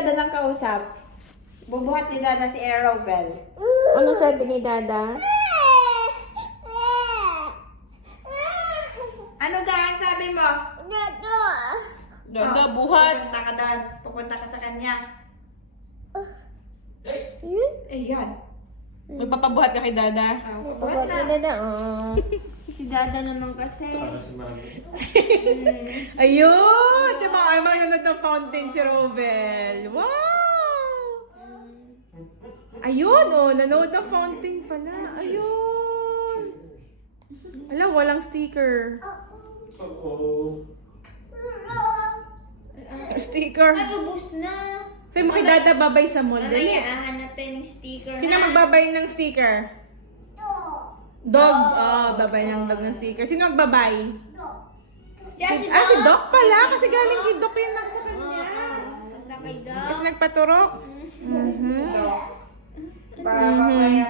Dada ng kausap. Bubuhat ni Dada si Aerovel. Ano sabi ni Dada? Ano ka ang sabi mo? Dada, Oh, buhat. Pupunta ka doon. Pupunta ka sa kanya. Yun? Ayan. Magpapabuhat ka kay Dada. Bubuhat Pagod na. ni Dada. Oh. Si Dada naman kasi. Ayun! Diba? Ay, maganda ng fountain si Rovel. Wow! Ayun, oh. Nanood ng fountain pala. Ayun. Alam, walang sticker. Sticker. Ay, ubus na. Sabi mo kay Dada, babay sa mall. Mamaya, Dali. hahanap tayo ng sticker. Sino magbabay ng sticker? Dog. Oh, babay ng dog ng sticker. Sino magbabay? Si Doc pala. Kasi galing kay Doc yung nasa kanya. Pagka kay Doc. Kasi nagpaturok. Para mamaya